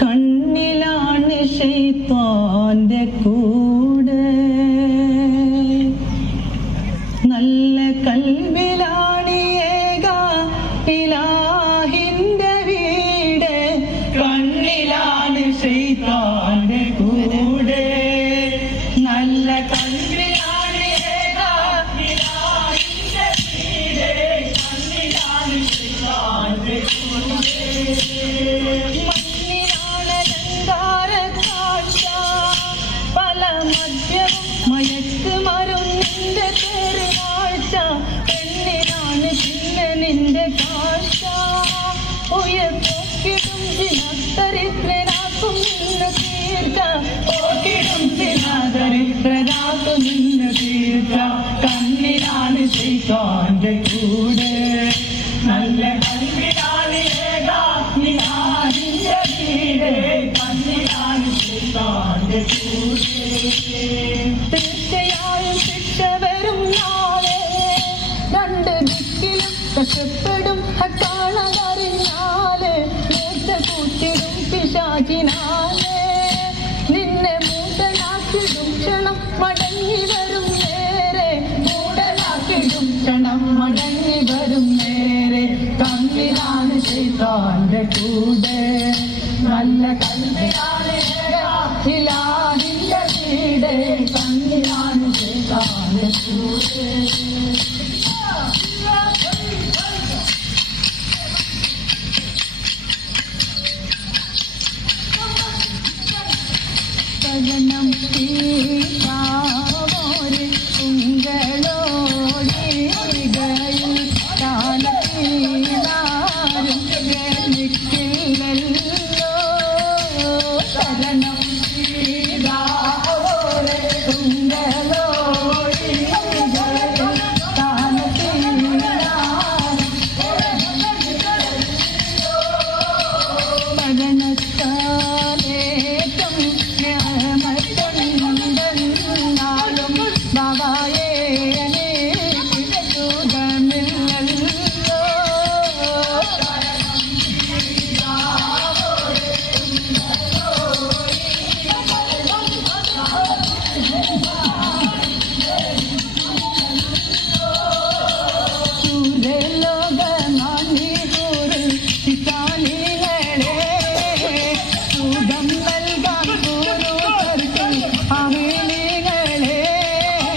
കണ്ണിലാണ് ശൈത്താന്റെ കൂടെ, നല്ല കൽബിലാണ് ഏക ഇലാഹിന്റെ വീട്. കണ്ണിലാണ് ശൈത്താന്റെ കൂടെ, നല്ല കൽബിലാണ് ഏക ഇലാഹിന്റെ വീട്. കണ്ണിലാണ് ശൈത്താന്റെ കൂടെ, പല മദ്യവും മയക്ക് മരുന്നിന്റെ തെരുവാഴ്ച. പെണ്ണിനാണ് പിന്നെ നിന്റെ കാഴ്ച, ഉയർത്തിടും ദിനത്തരിത്രനാക്കും നിന്ന് തീർച്ച. ഓക്കിടും ദിനത്തരിത്രനാക്കും നിന്ന് തീർച്ച. കണ്ണിലാണ് ശൈത്താന്റെ കൂടെ, നല്ല കൽബിലാണ് ഏക ഇലാഹിന്റെ വീട്. കണ്ണിലാണ് ശൈത്താന്റെ കൂടെ, തീർച്ചയായും ശിക്ഷ വരും നാളെ. രണ്ട് ദിക്കിലും കഷ്ടപ്പെടും കാണാതറിഞ്ഞാല്, മൂട്ട കൂട്ടിടും പിശാചിനാലെ. നിന്നെ മൂട്ടനാക്കിടും ക്ഷണം മടങ്ങി വരും നേരെ, മൂട്ടനാക്കിടും ക്ഷണം മടങ്ങി വരും നേരെ. കണ്ണിലാണ് ശൈത്താന്റെ കൂടെ,